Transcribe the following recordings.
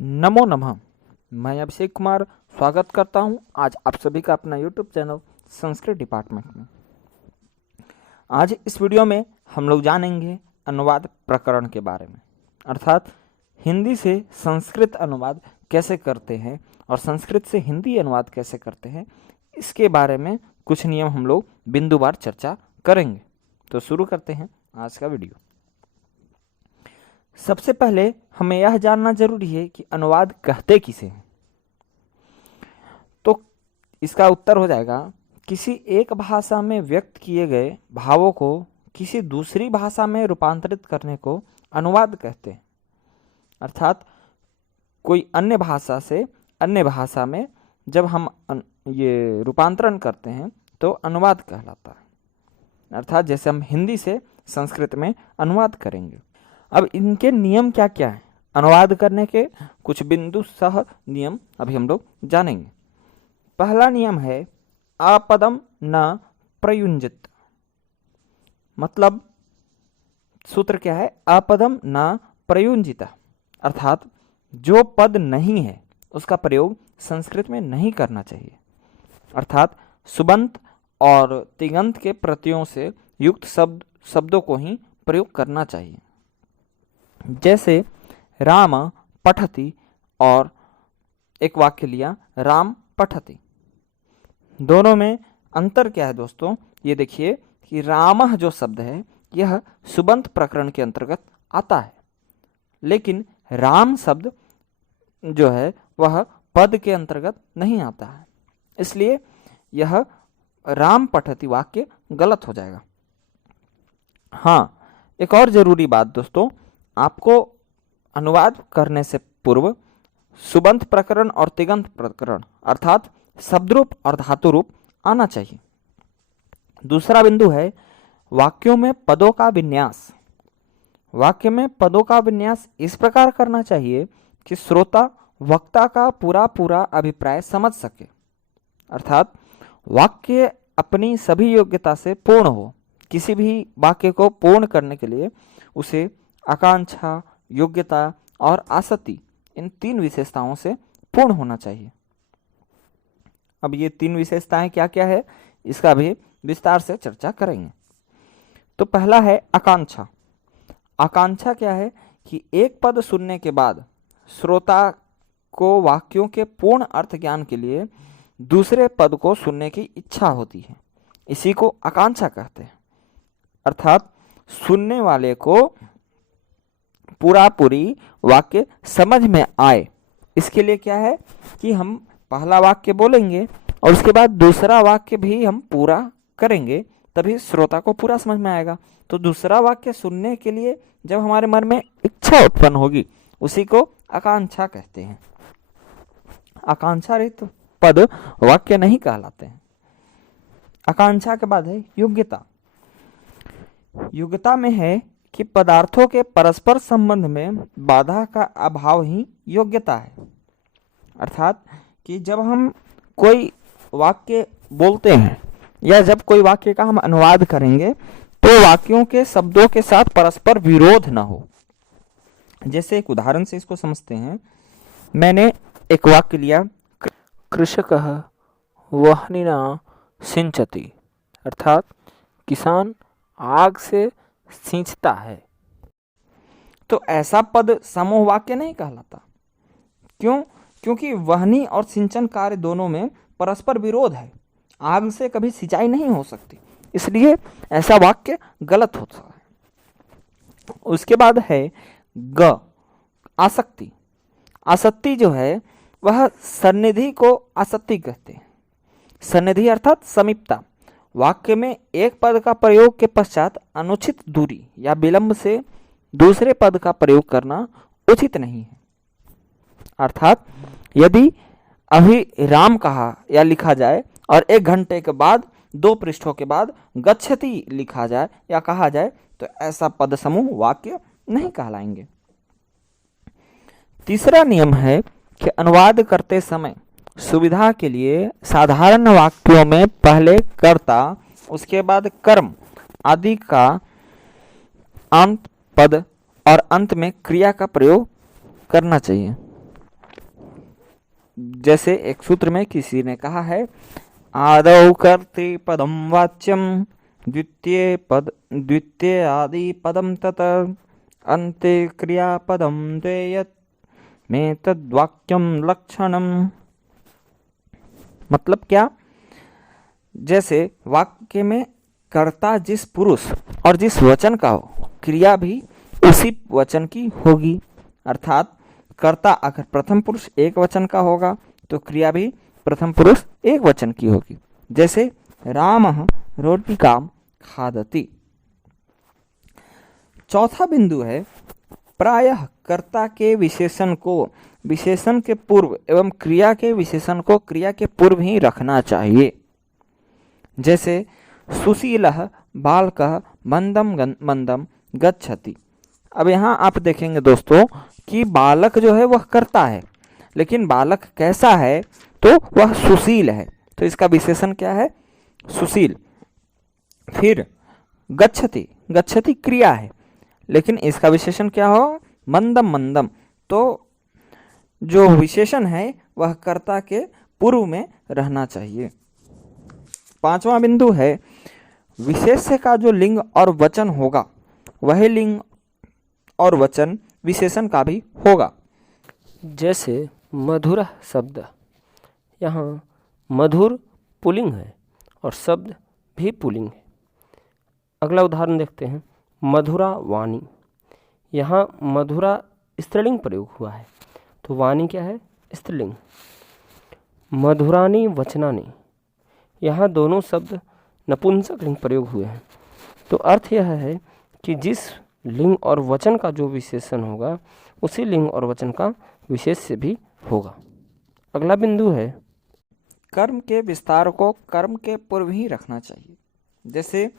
नमो नमः। मैं अभिषेक कुमार स्वागत करता हूं आज आप सभी का अपना यूट्यूब चैनल संस्कृत डिपार्टमेंट में। आज इस वीडियो में हम लोग जानेंगे अनुवाद प्रकरण के बारे में, अर्थात हिंदी से संस्कृत अनुवाद कैसे करते हैं और संस्कृत से हिंदी अनुवाद कैसे करते हैं, इसके बारे में कुछ नियम हम लोग बिंदुवार चर्चा करेंगे। तो शुरू करते हैं आज का वीडियो। सबसे पहले हमें यह जानना जरूरी है कि अनुवाद कहते किसे हैं। तो इसका उत्तर हो जाएगा, किसी एक भाषा में व्यक्त किए गए भावों को किसी दूसरी भाषा में रूपांतरित करने को अनुवाद कहते हैं। अर्थात कोई अन्य भाषा से अन्य भाषा में जब हम ये रूपांतरण करते हैं तो अनुवाद कहलाता है। अर्थात जैसे हम हिंदी से संस्कृत में अनुवाद करेंगे। अब इनके नियम क्या क्या हैं, अनुवाद करने के कुछ बिंदु सह नियम अभी हम लोग जानेंगे। पहला नियम है अपदम न प्रयुंजित। मतलब सूत्र क्या है, अपदम न प्रयुंजित, अर्थात जो पद नहीं है उसका प्रयोग संस्कृत में नहीं करना चाहिए। अर्थात सुबंत और तिङंत के प्रत्ययों से युक्त शब्दों को ही प्रयोग करना चाहिए। जैसे राम पठति और एक वाक्य लिया राम पठति। दोनों में अंतर क्या है दोस्तों, ये देखिए कि रामः जो शब्द है यह सुबंत प्रकरण के अंतर्गत आता है, लेकिन राम शब्द जो है वह पद के अंतर्गत नहीं आता है, इसलिए यह राम पठति वाक्य गलत हो जाएगा। हाँ, एक और जरूरी बात दोस्तों, आपको अनुवाद करने से पूर्व सुबंत प्रकरण और तिङंत प्रकरण अर्थात शब्दरूप और धातु रूप आना चाहिए। दूसरा बिंदु है वाक्यों में पदों का विन्यास। वाक्य में पदों का विन्यास इस प्रकार करना चाहिए कि श्रोता वक्ता का पूरा पूरा अभिप्राय समझ सके। अर्थात वाक्य अपनी सभी योग्यता से पूर्ण हो। किसी भी वाक्य को पूर्ण करने के लिए उसे आकांक्षा, योग्यता और आसक्ति, इन तीन विशेषताओं से पूर्ण होना चाहिए। अब ये तीन विशेषताएं क्या क्या है, इसका भी विस्तार से चर्चा करेंगे। तो पहला है आकांक्षा। आकांक्षा क्या है कि एक पद सुनने के बाद श्रोता को वाक्यों के पूर्ण अर्थ ज्ञान के लिए दूसरे पद को सुनने की इच्छा होती है, इसी को आकांक्षा कहते हैं। अर्थात सुनने वाले को पूरा पूरी वाक्य समझ में आए, इसके लिए क्या है कि हम पहला वाक्य बोलेंगे और उसके बाद दूसरा वाक्य भी हम पूरा करेंगे, तभी श्रोता को पूरा समझ में आएगा। तो दूसरा वाक्य सुनने के लिए जब हमारे मन में इच्छा उत्पन्न होगी, उसी को आकांक्षा कहते हैं। आकांक्षा रहित पद वाक्य नहीं कहलाते हैं। आकांक्षा के बाद है योग्यता। योग्यता में है कि पदार्थों के परस्पर संबंध में बाधा का अभाव ही योग्यता है। अर्थात कि जब हम कोई वाक्य बोलते हैं या जब कोई वाक्य का हम अनुवाद करेंगे तो वाक्यों के शब्दों के साथ परस्पर विरोध ना हो। जैसे एक उदाहरण से इसको समझते हैं। मैंने एक वाक्य लिया, कृषकः वह्निना सिंचति, अर्थात किसान आग से सींचता है। तो ऐसा पद समूह वाक्य नहीं कहलाता। क्यों? क्योंकि वहनी और सिंचन कार्य दोनों में परस्पर विरोध है। आग से कभी सिंचाई नहीं हो सकती, इसलिए ऐसा वाक्य गलत होता है। उसके बाद है ग, आसक्ति। आसक्ति जो है वह सन्निधि को आसक्ति कहते हैं। सन्निधि अर्थात समीपता। वाक्य में एक पद का प्रयोग के पश्चात अनुचित दूरी या विलंब से दूसरे पद का प्रयोग करना उचित नहीं है। अर्थात यदि अभी राम कहा या लिखा जाए और 1 घंटे के बाद 2 पृष्ठों के बाद गच्छति लिखा जाए या कहा जाए तो ऐसा पद समूह वाक्य नहीं कहलाएंगे। तीसरा नियम है कि अनुवाद करते समय सुविधा के लिए साधारण वाक्यों में पहले कर्ता, उसके बाद कर्म आदि का अंत पद और अंत में क्रिया का प्रयोग करना चाहिए। जैसे एक सूत्र में किसी ने कहा है, आदौ कर्तृ पदम वाच्यम द्वितीय आदि पदम तत अन्ते क्रियापदम द्वेयत् में तद्वाक्यम लक्षणम। मतलब क्या? जैसे वाक्य में कर्ता जिस पुरुष और जिस वचन का हो, क्रिया भी उसी वचन की होगी। अर्थात कर्ता अगर प्रथम पुरुष एक वचन का होगा तो क्रिया भी प्रथम पुरुष एक वचन की होगी। जैसे रामः रोटिकां खादति। चौथा बिंदु है, प्रायः कर्ता के विशेषण को विशेषण के पूर्व एवं क्रिया के विशेषण को क्रिया के पूर्व ही रखना चाहिए। जैसे सुशीलः बालकः मंदम मंदम गच्छति। अब यहाँ आप देखेंगे दोस्तों कि बालक जो है वह कर्ता है, लेकिन बालक कैसा है? तो वह सुशील है, तो इसका विशेषण क्या है? सुशील। फिर गच्छति, गच्छति क्रिया है, लेकिन इसका विशेषण क्या हो? मंदम मंदम। तो जो विशेषण है वह कर्ता के पूर्व में रहना चाहिए। पांचवा बिंदु है, विशेष्य का जो लिंग और वचन होगा वह लिंग और वचन विशेषण का भी होगा। जैसे मधुर शब्द, यहाँ मधुर पुल्लिंग है और शब्द भी पुल्लिंग है। अगला उदाहरण देखते हैं, मधुरा वाणी। यहाँ मधुरा स्त्रीलिंग प्रयोग हुआ है, तो वाणी क्या है? स्त्रीलिंग। मधुरानी वचनानी, यहाँ दोनों शब्द नपुंसक लिंग प्रयोग हुए हैं, तो अर्थ यह है कि जिस लिंग और वचन का जो विशेषण होगा उसी लिंग और वचन का विशेष्य भी होगा। अगला बिंदु है, कर्म के विस्तार को कर्म के पूर्व ही रखना चाहिए। जैसे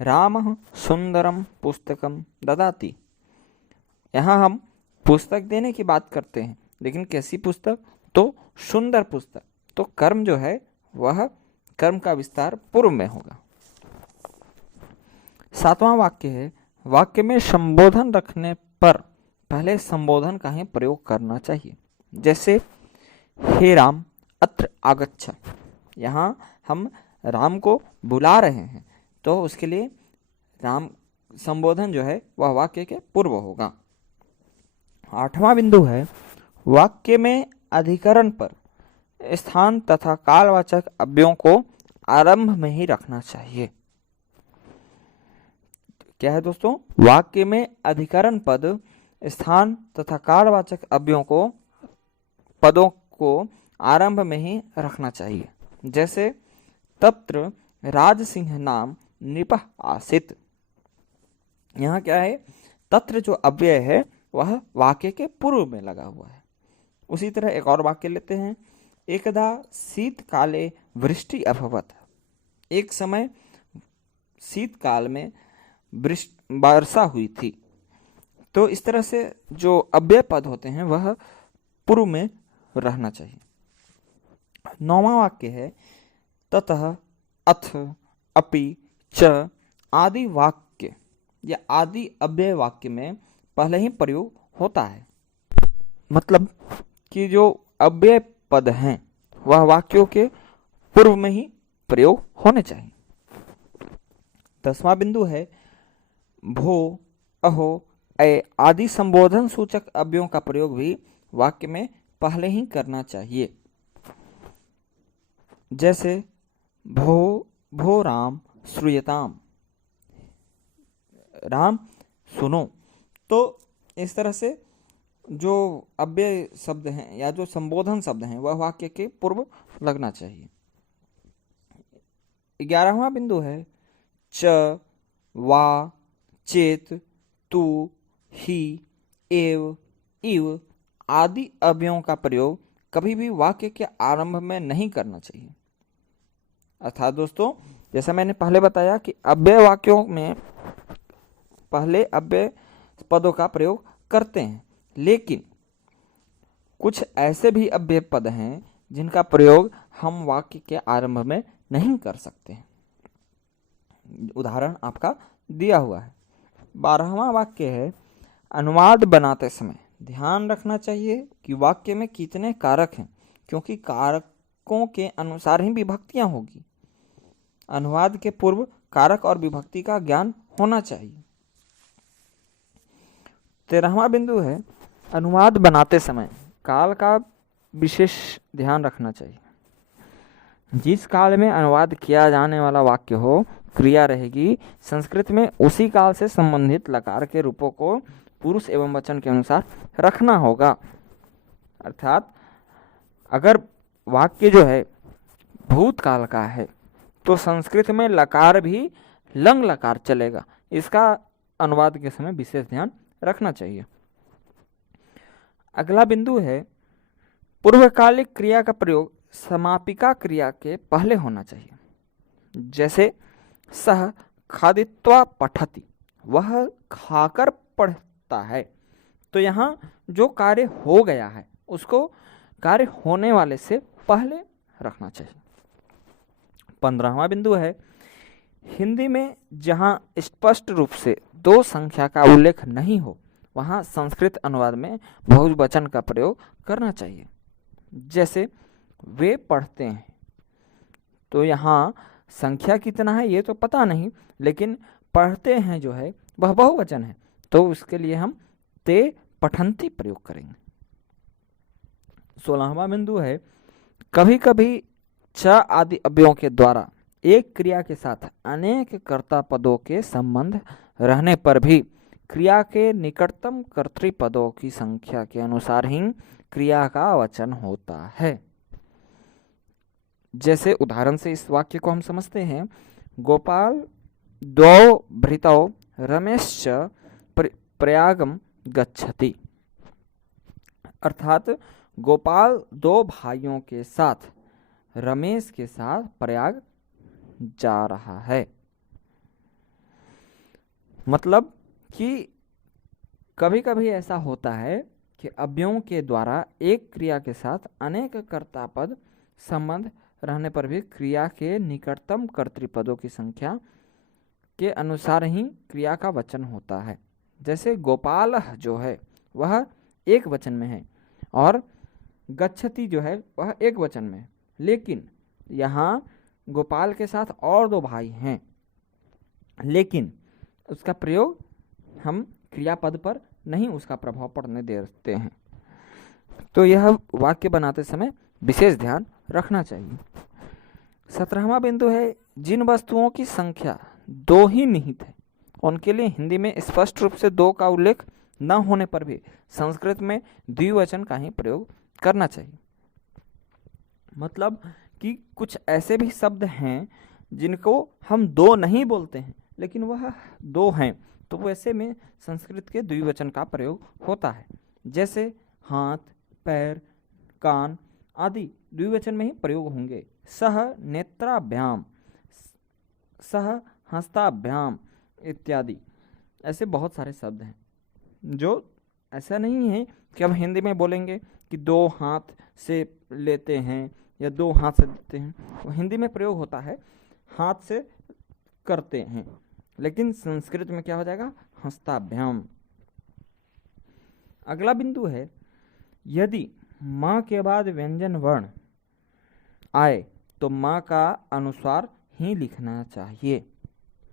रामः सुंदरम पुस्तकम ददाति। यहाँ हम पुस्तक देने की बात करते हैं, लेकिन कैसी पुस्तक? तो सुंदर पुस्तक। तो कर्म जो है वह कर्म का विस्तार पूर्व में होगा। सातवां वाक्य है, वाक्य में संबोधन रखने पर पहले संबोधन का ही प्रयोग करना चाहिए। जैसे हे राम अत्र आगच्छ। यहाँ हम राम को बुला रहे हैं, तो उसके लिए राम संबोधन जो है वह वाक्य के पूर्व होगा। आठवां बिंदु है, वाक्य में अधिकरण पर स्थान तथा कालवाचक अव्ययों को आरंभ में ही रखना चाहिए। क्या है दोस्तों? वाक्य में अधिकरण पद, स्थान तथा कालवाचक अव्ययों को पदों को आरंभ में ही रखना चाहिए। जैसे तत्र राजसिंह नाम नृपः आसीत्। यहाँ क्या है? तत्र जो अव्यय है वह वाक्य के पूर्व में लगा हुआ है। उसी तरह एक और वाक्य लेते हैं, एकदा शीतकाले वृष्टि अभवत्। एक समय शीतकाल में वर्षा हुई थी। तो इस तरह से जो अव्यय पद होते हैं वह पूर्व में रहना चाहिए। नौवां वाक्य है, ततः अथ अपि च आदि वाक्य या आदि अव्यय वाक्य में पहले ही प्रयोग होता है। मतलब कि जो अव्यय पद हैं वह वाक्यों के पूर्व में ही प्रयोग होने चाहिए। 10वां बिंदु है, भो अहो ए आदि संबोधन सूचक अव्ययों का प्रयोग भी वाक्य में पहले ही करना चाहिए। जैसे भो भो राम श्रूयताम। राम सुनो। तो इस तरह से जो अव्यय शब्द हैं या जो संबोधन शब्द हैं वह वाक्य के पूर्व लगना चाहिए। 11वां बिंदु है, च वा चेत तू ही एव इव आदि अव्ययों का प्रयोग कभी भी वाक्य के आरंभ में नहीं करना चाहिए। अर्थात दोस्तों, जैसा मैंने पहले बताया कि अव्यय वाक्यों में पहले अव्यय पदों का प्रयोग करते हैं, लेकिन कुछ ऐसे भी अव्यय पद हैं जिनका प्रयोग हम वाक्य के आरंभ में नहीं कर सकते हैं। उदाहरण आपका दिया हुआ है। 12वां वाक्य है, अनुवाद बनाते समय ध्यान रखना चाहिए कि वाक्य में कितने कारक हैं, क्योंकि कारकों के अनुसार ही विभक्तियां होगी। अनुवाद के पूर्व कारक और विभक्ति का ज्ञान होना चाहिए। 13वां बिंदु है, अनुवाद बनाते समय काल का विशेष ध्यान रखना चाहिए। जिस काल में अनुवाद किया जाने वाला वाक्य हो, क्रिया रहेगी, संस्कृत में उसी काल से संबंधित लकार के रूपों को पुरुष एवं वचन के अनुसार रखना होगा। अर्थात अगर वाक्य जो है भूतकाल का है तो संस्कृत में लकार भी लंग लकार चलेगा। इसका अनुवाद के समय विशेष ध्यान रखना चाहिए। अगला बिंदु है, पूर्वकालिक क्रिया का प्रयोग समापिका क्रिया के पहले होना चाहिए। जैसे सह खादित्वा पठति, वह खाकर पढ़ता है, तो यहाँ जो कार्य हो गया है उसको कार्य होने वाले से पहले रखना चाहिए। 15वां बिंदु है, हिंदी में जहाँ स्पष्ट रूप से दो संख्या का उल्लेख नहीं हो, वहाँ संस्कृत अनुवाद में बहुवचन का प्रयोग करना चाहिए। जैसे वे पढ़ते हैं, तो यहाँ संख्या कितना है ये तो पता नहीं, लेकिन पढ़ते हैं जो है वह बहुवचन है, तो उसके लिए हम ते पठंती प्रयोग करेंगे। 16वां बिंदु है, कभी कभी च आदि अव्ययों के द्वारा एक क्रिया के साथ अनेक कर्ता पदों के संबंध रहने पर भी क्रिया के निकटतम कर्तृपदों की संख्या के अनुसार ही क्रिया का वचन होता है। जैसे उदाहरण से इस वाक्य को हम समझते हैं, गोपाल द्वौ भृतौ रमेश प्रयागम गच्छति। अर्थात गोपाल दो भाइयों के साथ रमेश के साथ प्रयाग जा रहा है। मतलब कि कभी कभी ऐसा होता है कि अव्ययों के द्वारा एक क्रिया के साथ अनेक कर्ता पद संबंध रहने पर भी क्रिया के निकटतम कर्तृपदों की संख्या के अनुसार ही क्रिया का वचन होता है। जैसे गोपाल जो है वह एक वचन में है और गच्छति जो है वह एक वचन में है, लेकिन यहाँ गोपाल के साथ और दो भाई हैं, लेकिन उसका प्रयोग हम क्रियापद पर नहीं उसका प्रभाव पड़ने देते हैं। तो यह वाक्य बनाते समय विशेष ध्यान रखना चाहिए। 17वां बिंदु है, जिन वस्तुओं की संख्या दो ही निहित है उनके लिए हिंदी में स्पष्ट रूप से दो का उल्लेख न होने पर भी संस्कृत में द्विवचन का ही प्रयोग करना चाहिए। मतलब कि कुछ ऐसे भी शब्द हैं जिनको हम दो नहीं बोलते हैं लेकिन वह दो हैं, तो वैसे में संस्कृत के द्विवचन का प्रयोग होता है। जैसे हाथ, पैर, कान आदि द्विवचन में ही प्रयोग होंगे। सह नेत्राभ्याम, सह हस्ताभ्याम इत्यादि ऐसे बहुत सारे शब्द हैं जो ऐसा नहीं है कि हम हिंदी में बोलेंगे कि दो हाथ से लेते हैं या दो हाथ से देते हैं। वो हिंदी में प्रयोग होता है हाथ से करते हैं, लेकिन संस्कृत में क्या हो जाएगा, हस्ताभ्याम। अगला बिंदु है, यदि माँ के बाद व्यंजन वर्ण आए तो माँ का अनुस्वार ही लिखना चाहिए।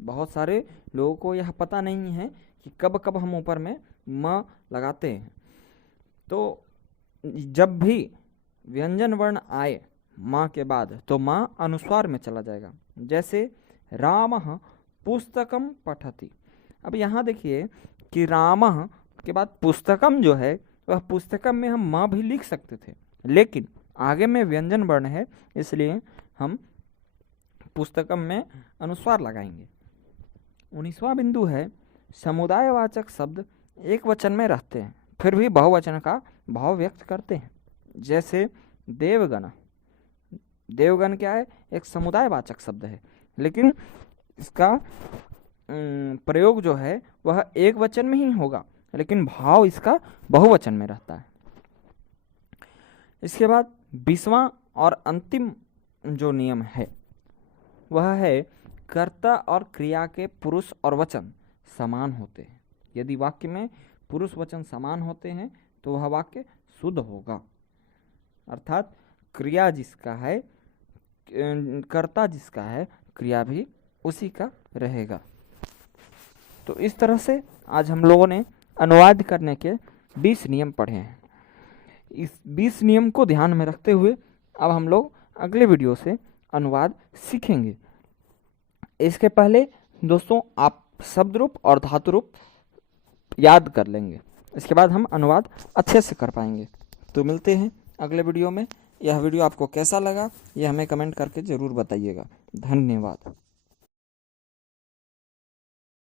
बहुत सारे लोगों को यह पता नहीं है कि कब कब हम ऊपर में माँ लगाते हैं। तो जब भी व्यंजन वर्ण आए माँ के बाद तो माँ अनुस्वार में चला जाएगा। जैसे रामः पुस्तकम पठति। अब यहाँ देखिए कि रामः के बाद पुस्तकम जो है वह पुस्तकम में हम माँ भी लिख सकते थे, लेकिन आगे में व्यंजन वर्ण है इसलिए हम पुस्तकम में अनुस्वार लगाएंगे। 19वां बिंदु है, समुदायवाचक शब्द एक वचन में रहते हैं फिर भी बहुवचन का भाव व्यक्त करते हैं। जैसे देवगण, देवगण क्या है, एक समुदायवाचक शब्द है, लेकिन इसका प्रयोग जो है वह एक वचन में ही होगा, लेकिन भाव इसका बहुवचन में रहता है। इसके बाद 20वां और अंतिम जो नियम है वह है, कर्ता और क्रिया के पुरुष और वचन समान होते हैं। यदि वाक्य में पुरुष वचन समान होते हैं तो वह वाक्य शुद्ध होगा। अर्थात क्रिया जिसका है, कर्ता जिसका है, क्रिया भी उसी का रहेगा। तो इस तरह से आज हम लोगों ने अनुवाद करने के 20 नियम पढ़े हैं। इस 20 नियम को ध्यान में रखते हुए अब हम लोग अगले वीडियो से अनुवाद सीखेंगे। इसके पहले दोस्तों आप शब्द रूप और धातु रूप याद कर लेंगे, इसके बाद हम अनुवाद अच्छे से कर पाएंगे। तो मिलते हैं अगले वीडियो में। यह वीडियो आपको कैसा लगा यह हमें कमेंट करके ज़रूर बताइएगा। धन्यवाद।